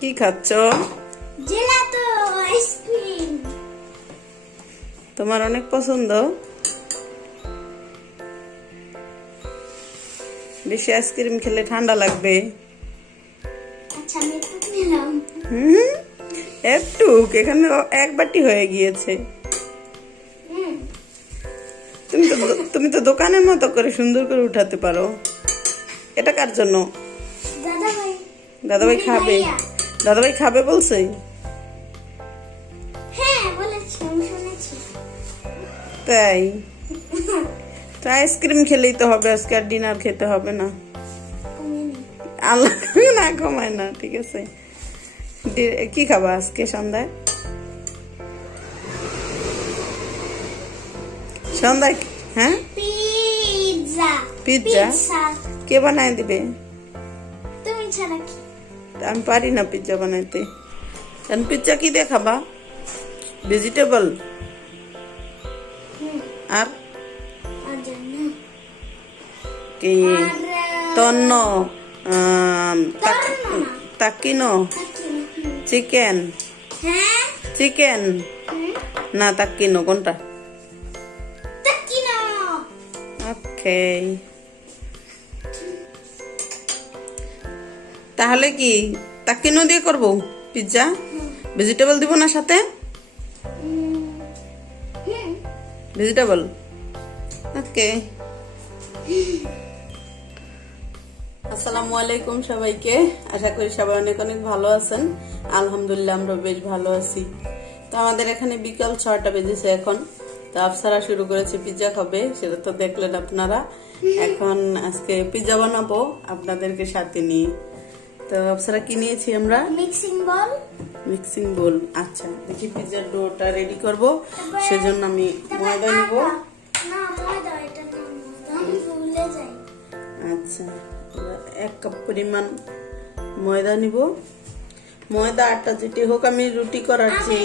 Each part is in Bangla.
কি খাচ্ছ? জেলাতো আইসক্রিম। তোমার অনেক পছন্দ। বেশি আইসক্রিম খেলে ঠান্ডা লাগবে। আচ্ছা আমি একটু নিলাম। একটু এখানে এক বাটি হয়ে গিয়েছে। তুমি তো দোকানের মতো করে সুন্দর করে উঠাতে পারো। এটা কার জন্য? দাদাভাই। দাদাভাই খাবে? দাদাভাই খাবে বলছে? হ্যাঁ বলেছে, আমি শুনেছি। তাই তো আইসক্রিম খেলেই তো হবে, আজকে আর ডিনার খেতে হবে না। আল্লাহ না কমায় না, ঠিক আছে। কি খাবা আজকে সন্ধ্যায়? সন্ধ্যায় হ্যাঁ পিৎজা। পিৎজা কে বানায় দিবে? তুমি ছাড়া কি? আমি পারি না পিৎজা বানাইতে। কারণ পিৎজা কি দিয়ে খাবা? ভেজিটেবল আর কি? তন্ন, তাকিনো, চিকেন। চিকেন না তাকিনো, কোনটা? ওকে, তাহলে কি তাকিনো দিয়ে করবো পিৎজা? ভেজিটেবল দিব না সাথে? ভেজিটেবল, ওকে। আসসালামু আলাইকুম সবাইকে। আশা করি সবাই অনেক অনেক ভালো আছেন। আলহামদুলিল্লাহ আমরা বেশ ভালো আছি। তো আমাদের এখানে বিকাল 6টা বেজেছে এখন। তো আফসারা শুরু করেছে পিৎজা খাবে, সেটা তো দেখলেন আপনারা। এখন আজকে পিৎজা বানাবো আপনাদেরকে সাথে নিয়ে। তো আফসারা কি নিয়েছি আমরা? Mixing bowl. Mixing bowl. আচ্ছা দেখি পিৎজার ডোটা রেডি করব, সেজন্য আমি ময়দা নিব। না ময়দা, এটা না, আমি ভুলে যাই। আচ্ছা 1 কাপ পরিমাণ ময়দা নিব। ময়দা আটা যেটি হোক, আমি রুটি করার যে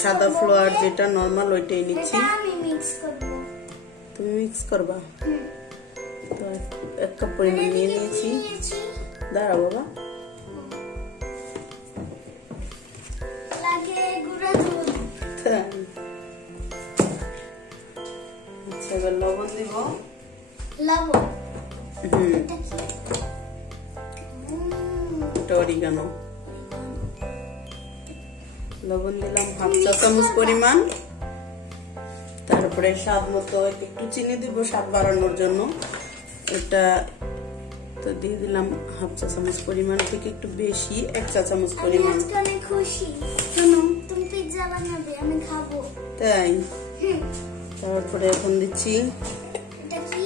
সাদা ফ্লোয়ার যেটা নরমাল ওইটাই নিচ্ছি। আমি মিক্স করব। তুমি মিক্স করবা? তো 1 কাপ পরিমাণ নিয়ে নিয়েছি। দাঁড়াও বাবা। লাগে গুঁড়া দুধ। আচ্ছা এবার লবণ দিব। লবণ। এটা অরিগানো। লবণ দিলাম 1/2 চা চামচ পরিমাণ। তারপরে স্বাদ মতো একটু চিনি দিব স্বাদ বাড়ানোর জন্য। এটা তো দিয়ে দিলাম 1/2 চা চামচ পরিমাণ, থেকে একটু বেশি 1 চা চামচ পরিমাণ। আমি অনেক খুশি। তুমি পিৎজা বানাবে, আমি খাবো। তাই তারপরে এখন দিচ্ছি এটা কি?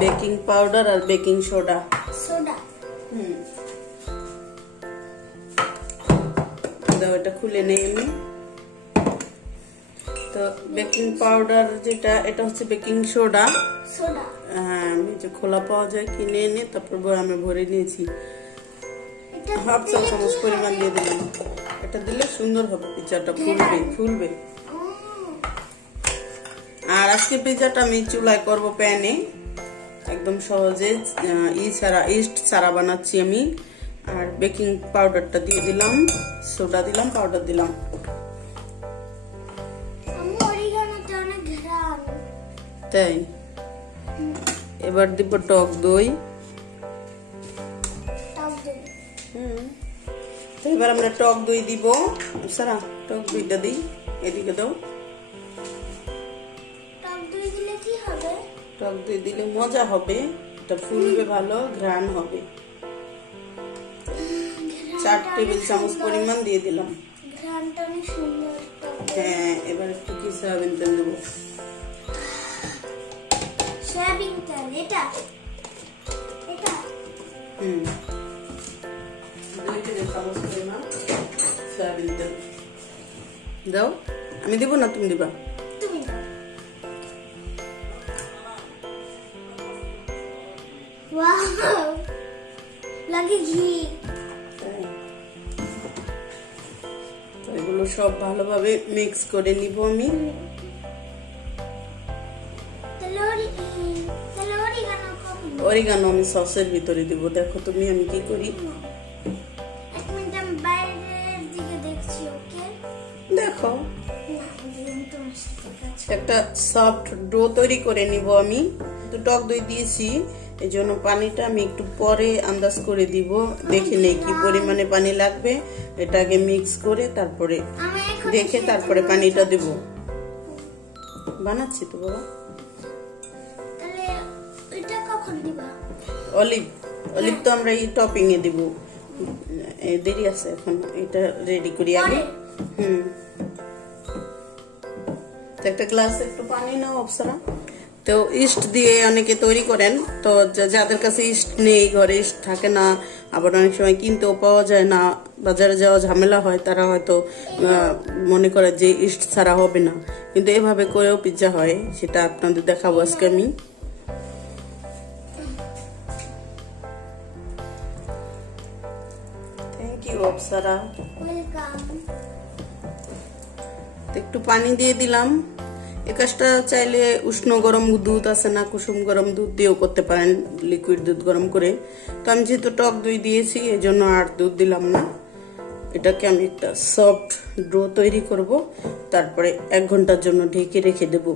বেকিং পাউডার আর বেকিং সোডা। সোডা। দাও এটা খুলে নেই আমি। তো বেকিং পাউডার যেটা, এটা হচ্ছে বেকিং সোডা। সোডা হ্যাঁ, আমি যে খোলা পাওয়া যায় কিনে এনে তারপর আমি ভরে নিয়েছি। 1/2 চা চামচ পরিমাণ দিয়ে দিলাম। এটা দিলে সুন্দর হবে, পিৎজাটা ফুলবে ফুলবে। আর আজকে পিৎজাটা আমি চুলায় করব, প্যানে, একদম সহজে, ইস্ট ছাড়া বানাচ্ছি আমি। আর বেকিং পাউডারটা দিয়ে দিলাম, সোডা দিলাম, পাউডার দিলাম। তাই এবার দিব টক দই। তো এবার আমরা টক দই দিব। সারা টক দইটা দিই, এদিকে দাও। টক দই দিলে মজা হবে, এটা ফুলবে ভালো, ঘ্রাণ হবে। 4 টেবিল চামচ পরিমাণ দিয়ে দিলাম। হ্যাঁ, এবার একটু কি সয়াবিন তেল দেবো। সয়াবিন তেল, এটা এটা 2 টেবিল চামচ পরিমাণ সয়াবিন তেল দাও। আমি দিব না, তুমি দিবা? তুমি দাও। ওয়াও, লাগে ঘি। এগুলো সব ভালোভাবে মিক্স করে নিব আমি। অরিগানো আমি সসের ভিতরে দিব। দেখো তুমি আমি কি করি। এক মিনিট আমি বাইরে রাখো। একটা সফট ডো তৈরি করে নিব আমি। তো টক দই দিয়েছি, এই জন্য পানিটা আমি একটু পরে আন্দাজ করে দিব, দেখে নেই কি পরিমাণে পানি লাগবে। এটা আগে মিক্স করে তারপরে দেখে তারপরে পানিটা দেব। বানাচ্ছি তো বাবা। অলিভ অলিভ তো আমরা এই টপিং এ দিব, দেরি আছে এখন, এটা রেডি করি আগে। একটা গ্লাসে একটু পানি নাও অপসরা। তো ইস্ট দিয়ে অনেকে তৈরি করেন, তো যাদের কাছে ইস্ট নেই, ঘরে ইস্ট থাকে না, আবার অনেক সময় কিনতেও পাওয়া যায় না, বাজারে যাওয়া ঝামেলা হয়, তারা হয়তো মনে করে যে ইস্ট ছাড়া হবে না, কিন্তু এভাবে করেও পিৎজা হয়, সেটা আপনাদের দেখাবো আজকে আমি। Thank you Apsara. একটু পানি দিয়ে দিলাম। এই কাজটা চাইলে উষ্ণ গরম দুধ আছে না, কুসুম গরম দুধ দিয়েও করতে পারেন, লিকুইড দুধ গরম করে। তো আমি যেহেতু টক দই দিয়েছি এই জন্য আর দুধ দিলাম না। এটাকে আমি একটা সফট ডো তৈরি করব, তারপরে 1 ঘন্টার জন্য ঢেকে রেখে দেব।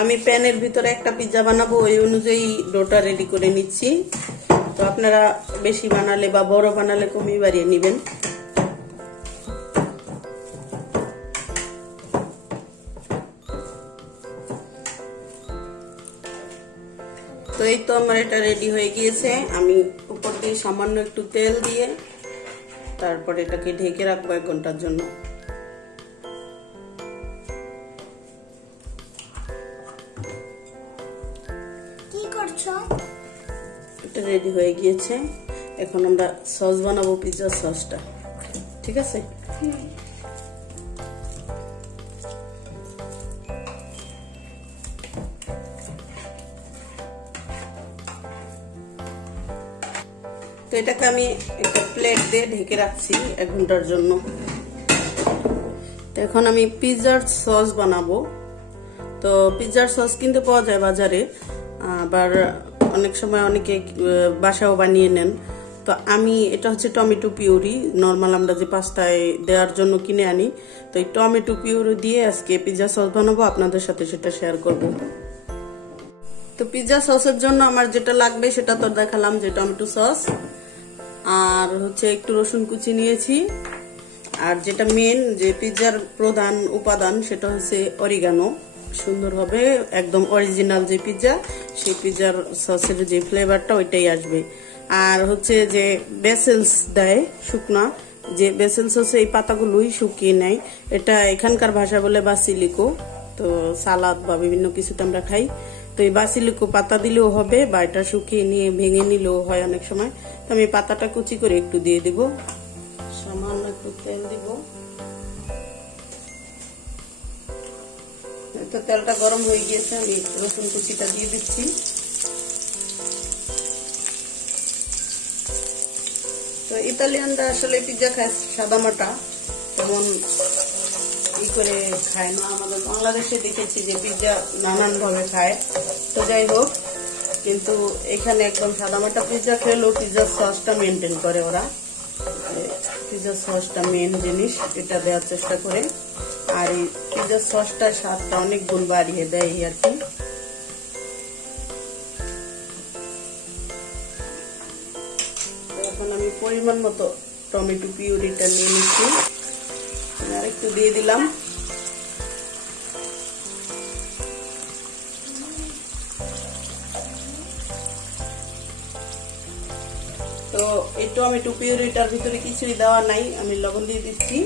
আমি প্যানের ভিতরে একটা পিৎজা বানাবো, ওই অনুযায়ী ডোটা রেডি করে নিচ্ছি। তো আপনারা বেশি বানালে বা বড় বানালে কমিয়ে বাড়িয়ে নেবেন। তো এই তো আমার এটা রেডি হয়ে গিয়েছে। আমি উপর দিয়ে সামান্য একটু তেল দিয়ে তারপরে এটাকে ঢেকে রাখবো 1 ঘন্টার জন্য। কি করছো? এটা রেডি হয়ে গিয়েছে। এখন আমরা সস বানাবো, পিৎজা সসটা। ঠিক আছে? তো এটাকে আমি একটা প্লেট দিয়ে ঢেকে রাখছি 1 ঘন্টার জন্য। তো এখন আমি পিৎজার সস বানাবো। তো পিৎজার সস কিনতে পাওয়া যায় বাজারে, আবার অনেক সময় অনেকে বাসাও বানিয়ে নেন। তো আমি এটা হচ্ছে টমেটো পিউরি, নর্মাল আমরা যে পাস্তায় দেওয়ার জন্য কিনে আনি। তো এই টমেটো পিউরি দিয়ে আজকে পিৎজা সস বানাবো, আপনাদের সাথে সেটা শেয়ার করব। তো পিৎজা সসের জন্য আমার যেটা লাগবে সেটা তো দেখালাম, যে টমেটো সস, আর হচ্ছে একটু রসুন কুচি নিয়েছি, আর যেটা মেন যে পিৎজার প্রধান উপাদান সেটা হচ্ছে অরিগানো। সুন্দর হবে, একদম অরিজিনাল যে পিৎজা, সেই পিৎজার সসের যে ফ্লেভারটা ওইটাই আসবে। আর হচ্ছে যে বেসেলস দেয় শুকনা, যে বেসেলস হচ্ছে এই পাতাগুলোই শুকিয়ে নেয়, এটা এখানকার ভাষা বলে বাসিলিকো। তো সালাদ বা বিভিন্ন কিছুতে আমরা খাই। তো এই বাসিলিকো পাতা দিলেও হবে, বা এটা শুকিয়ে নিয়ে ভেঙে নিলেও হয় অনেক সময়। তো আমি পাতাটা কুচি করে একটু দিয়ে দিব, সামান্য একটু তেল দিব। তো তেলটা গরম হয়ে গিয়েছে, আমি রসুন কুচিটা দিয়ে দিচ্ছি। তো ইতালিয়ানরা আসলে পিৎজা খায় সাদামাটা, তেমন ই করে খায় না। আমাদের বাংলাদেশে দেখেছি যে পিৎজা নানান ভাবে খায়। তো যাই হোক, কিন্তু এখানে একদম সাদামাটা পিৎজা খেলেও পিৎজার সসটা মেনটেন করে ওরা। পিৎজার সসটা মেন জিনিস, এটা দেওয়ার চেষ্টা করে। আর এই পিৎজার সসটা স্বাদটা অনেক গুণ বাড়িয়ে দেয় আর কি। এখন আমি পরিমাণ মতো টমেটো পিউরিটা নিয়ে নিচ্ছি, আর একটু দিয়ে দিলাম। তো এই টমেটো পিউরিটার ভিতরে কিছুই দেওয়া নাই, আমি লবণ দিয়ে দিচ্ছি,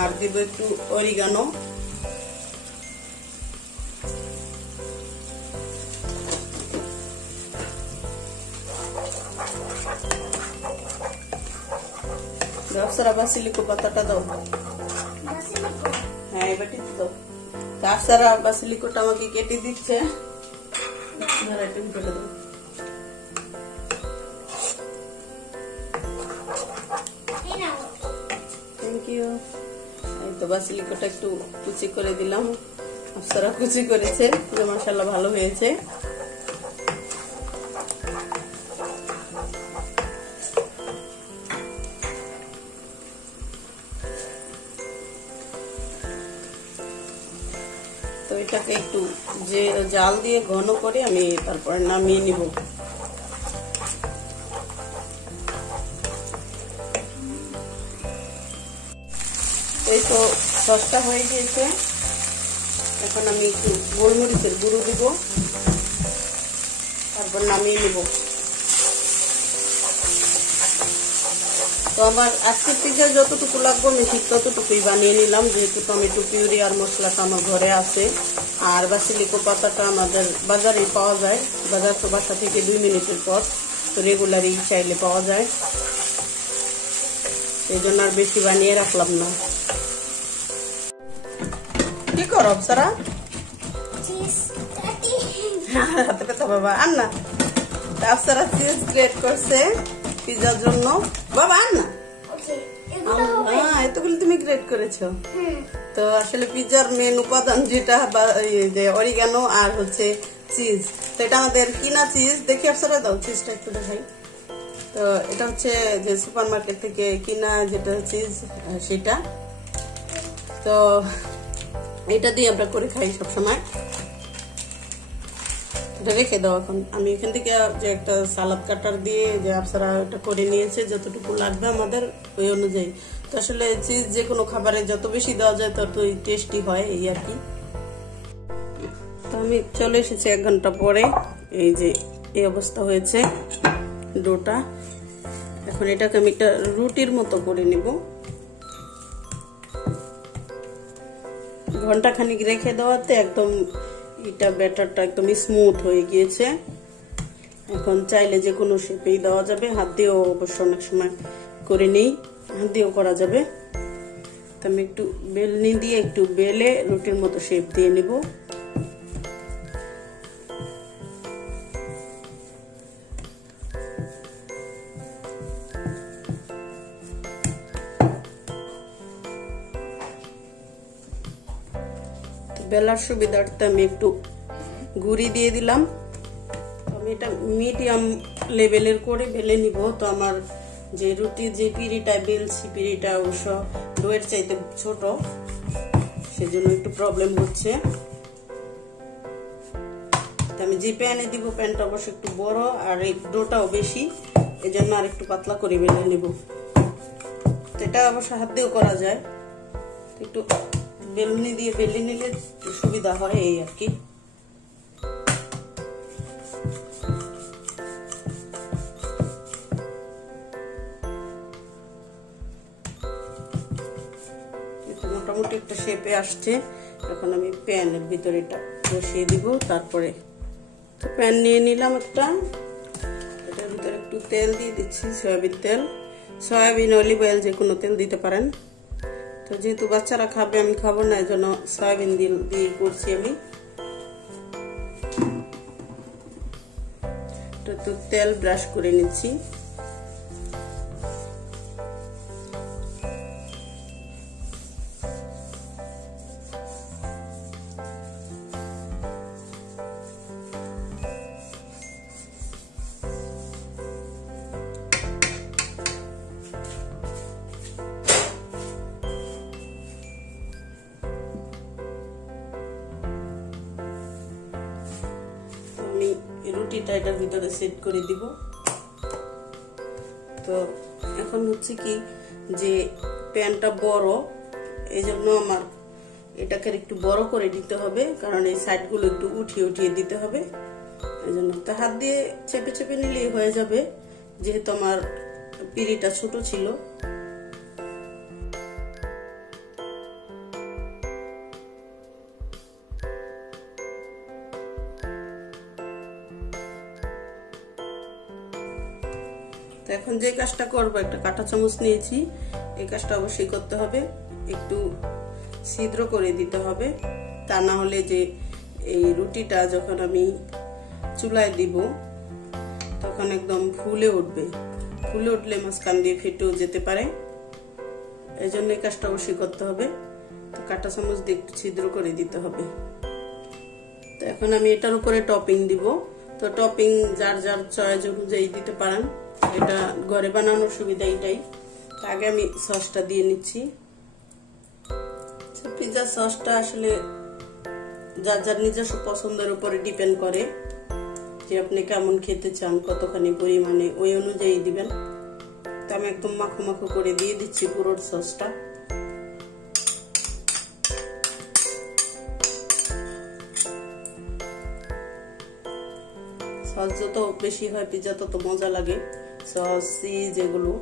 আর দিব একটু অরিগানো। ব্যবসারা বাসিলিকো পাতাটা দাও। হ্যাঁ এবার দাও। ব্যবসারা বাসিলিকোটা আমাকে কেটে দিচ্ছে, ফেলে দাও। Thank you. এই তো বাসিলিকোটা একটু কুচি করে দিলাম, আফসারা কুচি করেছে, মাশাআল্লাহ ভালো হয়েছে। এটাকে একটু যে জাল দিয়ে ঘন করে আমি তারপরে নামিয়ে নিব। এই তো সসটা হয়ে গিয়েছে। এখন আমি একটু গোলমরিচের গুঁড়ো দিব, তারপর নামিয়ে নিব। তো আমার আজকের পিজা যতটুকু লাগবে আমি ঠিক ততটুকুই বানিয়ে নিলাম, যেহেতু টমেটো পিউরি আর মশলাটা আমার ঘরে আছে। আর বাসিলিকো পাতাটা আমাদের বাজারেই পাওয়া যায়, বাজার তো বাসা থেকে 2 মিনিটের পর, তো রেগুলারই চাইলে পাওয়া যায়, এই জন্য আর বেশি বানিয়ে রাখলাম না। কি করো অপসরা? হাতে পেতে বাবা আন না। অপসরা চিজ গ্রেট করছে পিজার জন্য। বাবা আন না, এতগুলো তুমি গ্রেট করেছো। তো আসলে পিজার মেন উপাদান যেটা যে অরিগানো আর হচ্ছে চিজ, তো এটা আমাদের কিনা চিজ। দেখি অপসরা দাও চিজটা একটু দেখাই। তো এটা হচ্ছে যে সুপার মার্কেট থেকে কিনা যেটা চিজ সেটা। তো এটা দিয়ে আমরা করে খাই সবসময়। এটা রেখে দাও। এখন আমি এখান থেকে যে একটা সালাদ কাটার দিয়ে যে আপনারা এটা করে নিয়েছে যতটুকু লাগবে আমাদের ওই অনুযায়ী। তো আসলে চিজ যে কোনো খাবারে যত বেশি দেওয়া যায় ততই টেস্টি হয়, এই আর কি। তো আমি চলে এসেছি 1 ঘন্টা পরে। এই যে এই অবস্থা হয়েছে ডোটা। এখন এটাকে আমি একটা রুটির মতো করে নিব। ঘন্টা খানিক রেখে দেওয়াতে একদম এটা ব্যাটারটা একদম স্মুথ হয়ে গিয়েছে। এখন চাইলে যে কোনো শেপেই দেওয়া যাবে, হাত দিয়েও অবশ্য অনেক সময় করে নেই, হাত দিয়েও করা যাবে। তো আমি একটু বেলনি দিয়ে একটু বেলে রুটির মতো শেপ দিয়ে নিব। বেলার সুবিধার্থে আমি একটু গুঁড়ি দিয়ে দিলাম। আমি এটা মিডিয়াম লেভেলের করে বেলে নিব। তো আমার যে রুটি যে পিঁড়িটা বেলছি, পিঁড়িটা অবশ্য ডোয়ের চাইতে ছোট, সেজন্য একটু প্রবলেম হচ্ছে। আমি যে প্যানে দিব প্যানটা অবশ্য একটু বড় আর এই ডোটাও বেশি, এজন্য আর একটু পাতলা করে বেলে নিব। এটা অবশ্য হাত দিয়েও করা যায়, একটু বেলুনি দিয়ে বেলে নিলে সুবিধা হয়, এই আর কি। মোটামুটি একটা শেপে আসছে। এখন আমি প্যানের ভিতরে এটা বসিয়ে দিব। তারপরে প্যান নিয়ে নিলাম একটা, এটার ভিতরে একটু তেল দিয়ে দিচ্ছি, সয়াবিন তেল, সয়াবিন অলিভ অয়েল যে কোনো তেল দিতে পারেন। তো যেহেতু বাচ্চারা খাবে, আমি খাবো না, এই জন্য সয়াবিন দিয়ে করছি আমি। তো তেল ব্রাশ করে নিচ্ছি। রুটিটা এটার ভিতরে সেট করে দিব। তো এখন হচ্ছে কি যে প্যানটা বড়, এই জন্য আমার এটাকে একটু বড় করে দিতে হবে, কারণ এই সাইডগুলো একটু উঠিয়ে উঠিয়ে দিতে হবে। এই জন্য তো হাত দিয়ে চেপে চেপে নিলেই হয়ে যাবে, যেহেতু আমার পিঁড়িটা ছোট ছিল। এখন যে কাজটা করবো, একটা কাঁটা চামচ নিয়েছি, এই কাজটা অবশ্যই করতে হবে, একটু ছিদ্র করে দিতে হবে। তা না হলে যে এই রুটিটা যখন আমি চুলায় দিব তখন একদম ফুলে উঠবে, ফুলে উঠলে মাঝখান দিয়ে ফেটেও যেতে পারে। এই জন্য এই কাজটা অবশ্যই করতে হবে। তো কাঁটা চামচ দিয়ে একটু ছিদ্র করে দিতে হবে। তো এখন আমি এটার উপরে টপিং দিব। তো টপিং যার যার চয়েস অনুযায়ী দিতে পারেন, এটা ঘরে বানানোর সুবিধা এটাই। আগে আমি সসটা দিয়ে নিচ্ছি। পিৎজা সসটা আসলে যার যার নিজস্ব পছন্দের উপরে ডিপেন্ড করে যে আপনি কেমন খেতে চান, কতখানি পরিমাণে ওই অনুযায়ী দিবেন। তো আমি একদম মাখো মাখো করে দিয়ে দিচ্ছি পুরো সসটা। সস যত বেশি হয় পিৎজা তত মজা লাগে। সস চিজ এগুলো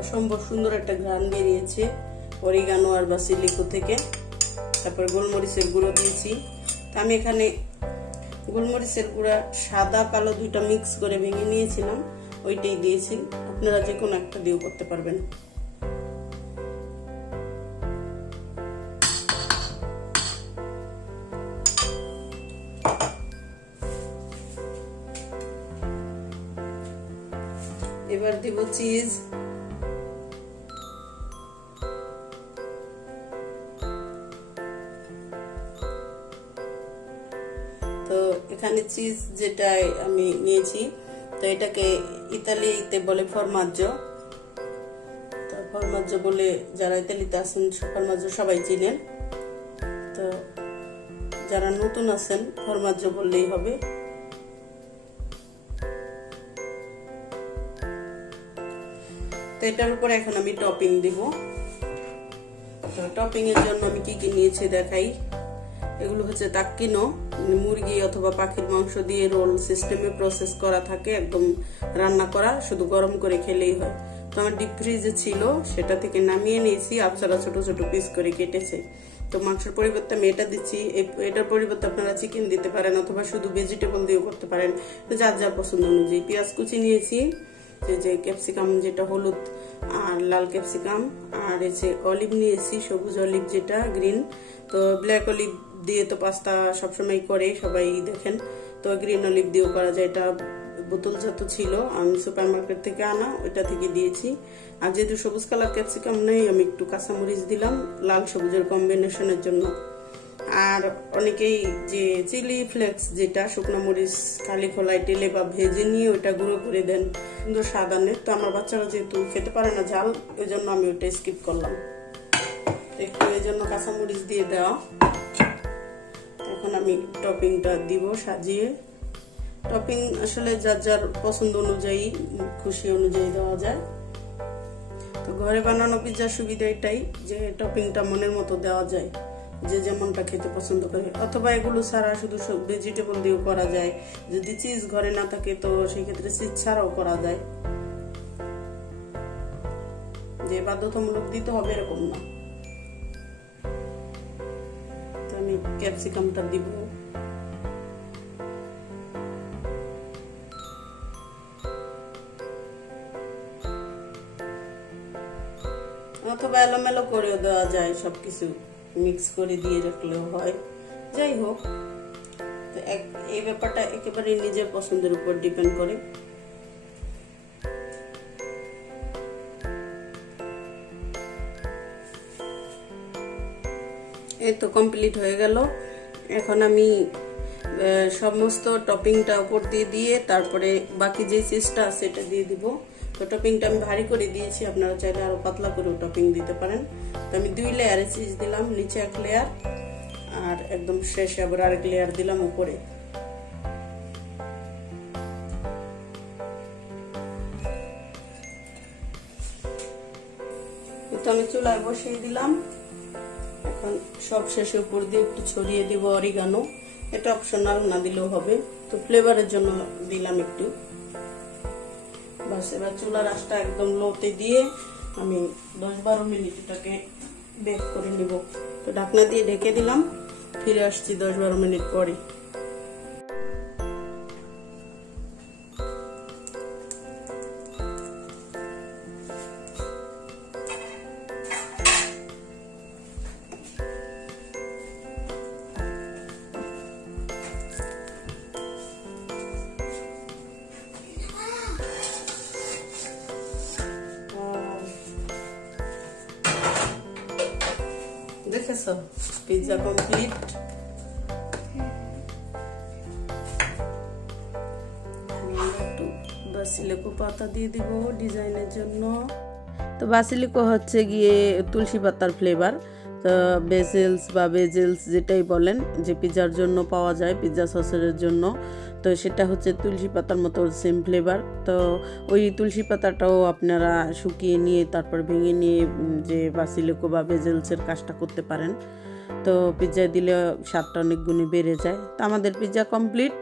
অসম্ভব সুন্দর একটা ঘ্রাণ বেরিয়েছে অরিগানো আর বাসিলিকো থেকে। তারপর গোলমরিচের গুঁড়ো দিয়েছি। আমি এখানে গোলমরিচের গুঁড়া সাদা কালো দুইটা মিক্স করে ভেঙে নিয়েছিলাম, ওইটাই দিয়েছি। আপনারা যে কোনো একটা দিয়েও করতে পারবেন। এবার দিব চিজ। তো এখানে চিজ যেটা আমি নিয়েছি, তো এটাকে ইতালিতে বলে ফরমাজ্জো। তো ফরমাজ্জো বলে যারা ইতালিতে আছেন ফরমাজ্জো সবাই চিনেন। তো যারা নতুন আছেন ফরমাজ্জো বললেই হবে। তো এটার উপরে এখন আমি টপিং দিব। তো টপিং এর জন্য আমি কি কি নিয়েছি দেখাই। এগুলো হচ্ছে তাক্কিনো, মুরগি অথবা পাখির মাংস দিয়ে রোল সিস্টেমে প্রসেস করা থাকে, একদম রান্না করা, শুধু গরম করে খেলেই হয়। তো আমার ডিপ ফ্রিজে ছিল, সেটা থেকে নামিয়ে নিয়েছি। আফসারা ছোট ছোট পিস করে কেটেছে। তো মাংসের পরিবর্তে আমি এটা দিচ্ছি। এটার পরিবর্তে আপনারা চিকেন দিতে পারেন অথবা শুধু ভেজিটেবল দিয়েও করতে পারেন, যার যার পছন্দ অনুযায়ী। পেঁয়াজ কুচি নিয়েছি, যে ক্যাপসিকাম যেটা হলুদ আর লাল ক্যাপসিকাম, আর এসে অলিভ নিয়েছি, সবুজ অলিভ যেটা গ্রিন। তো ব্ল্যাক অলিভ দিয়ে তো পাস্তা সবসময় করে সবাই দেখেন, তো গ্রিন অলিভ দিয়েও করা যায়। এটা বোতলজাত ছিল, আমি সুপার মার্কেট থেকে আনা, ওইটা থেকে দিয়েছি। আর যেহেতু সবুজ কালার ক্যাপসিকাম নেই, আমি একটু কাঁচামরিচ দিলাম লাল সবুজের কম্বিনেশনের জন্য। আর অনেকেই যে চিলি ফ্লেক্স যেটা শুকনো মরিচ খালি খোলায় তেলে বা ভেজে নিয়ে ওইটা গুঁড়ো করে দেন, সুন্দর স্বাদ আনে। তো আমার বাচ্চারা যেহেতু খেতে পারে না ঝাল, ওই জন্য আমি ওইটা স্কিপ করলাম। একটু এই জন্য কাঁচামরিচ দিয়ে দেওয়া। এখন আমি টপিংটা দিব সাজিয়ে। টপিং আসলে যার যার পছন্দ অনুযায়ী, খুশি অনুযায়ী দেওয়া যায়। তো ঘরে বানানো পিৎজার সুবিধা এটাই যে টপিংটা মনের মতো দেওয়া যায়, যে যেমনটা খেতে পছন্দ করে। অথবা এগুলো ছাড়া শুধু ভেজিটেবল দিয়েও করা যায়। যদি চিজ ঘরে না থাকে তো সেই ক্ষেত্রে চিজ ছাড়াও করা যায়, যে বাধ্যতামূলক দিতে হবে এরকম না। তো আমি ক্যাপসিকামটা দিব। অথবা এলোমেলো করেও দেওয়া যায়, সবকিছু মিক্স করে দিয়ে রাখলেও হয়। যাই হোক, এই ব্যাপারটা একেবারে নিজের পছন্দের উপর ডিপেন্ড করে। এই তো কমপ্লিট হয়ে গেল। এখন আমি সমস্ত টপিংটা উপর দিয়ে দিয়ে তারপরে বাকি যে চিজটা আছে এটা দিয়ে দিব। তো টপিংটা আমি ভারী করে দিয়েছি, আপনারা চাইলে আরো পাতলা করেও টপিং দিতে পারেন। তো আমি 2 লেয়ারে চিজ দিলাম, নিচে 1 লেয়ার আর একদম শেষে আবার আরেক লেয়ার দিলাম উপরে। তো আমি চুলায় বসিয়ে দিলাম। এখন সব শেষে উপর দিয়ে একটু ছড়িয়ে দিব অরিগানো। এটা অপশনাল, না দিলেও হবে, তো ফ্লেভারের জন্য দিলাম একটু। বাস, এবার চুলার আঁচটা একদম লোতে দিয়ে আমি 10-12 মিনিট এটাকে বেক করে নিব। তো ঢাকনা দিয়ে ঢেকে দিলাম, ফিরে আসছি 10-12 মিনিট পরে। দেখেছো পিৎজা কমপ্লিট। একটু বাসিলিকো পাতা দিয়ে দিব ডিজাইনের জন্য। তো বাসিলিকো হচ্ছে গিয়ে তুলসী পাতার ফ্লেভার, তো বেজেলস যেটাই বলেন যে পিৎজার জন্য পাওয়া যায়, পিৎজা সসের জন্য, তো সেটা হচ্ছে তুলসী পাতার মতো সেম ফ্লেভার। তো ওই তুলসী পাতাটাও আপনারা শুকিয়ে নিয়ে তারপর ভেঙে নিয়ে যে বাসিলিকো বা বেজেলসের কাজটা করতে পারেন। তো পিৎজায় দিলে স্বাদটা অনেক গুণে বেড়ে যায়। তো আমাদের পিৎজা কমপ্লিট।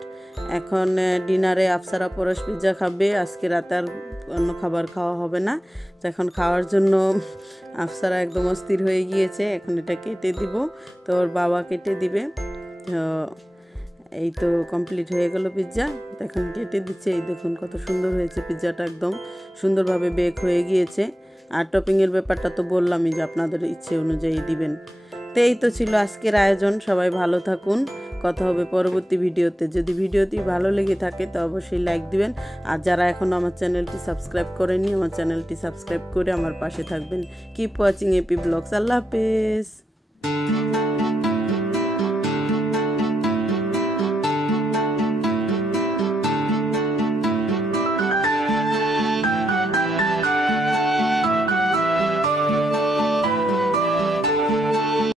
এখন ডিনারে আফসারা পরশ পিৎজা খাবে, আজকে রাতে আর অন্য খাবার খাওয়া হবে না। তো এখন খাওয়ার জন্য আফসারা একদম অস্থির হয়ে গিয়েছে, এখন এটা কেটে দিব, তো ওর বাবা কেটে দিবে। তো এই তো কমপ্লিট হয়ে গেল পিৎজা, এখন কেটে দিচ্ছে। এই দেখুন কত সুন্দর হয়েছে পিৎজাটা, একদম সুন্দরভাবে বেক হয়ে গিয়েছে। আর টপিংয়ের ব্যাপারটা তো বললামই যে আপনাদের ইচ্ছে অনুযায়ী দিবেন। তো এই তো ছিল আজকের আয়োজন। সবাই ভালো থাকুন, কথা হবে পরবর্তী ভিডিওতে। যদি ভিডিওটি ভালো লেগে থাকে তো অবশ্যই লাইক দিবেন, আর যারা এখনও আমার চ্যানেলটি সাবস্ক্রাইব করেননি আমার চ্যানেলটি সাবস্ক্রাইব করে আমার পাশে থাকবেন। Keep watching AP blogs. আল্লাহ হাফেজ।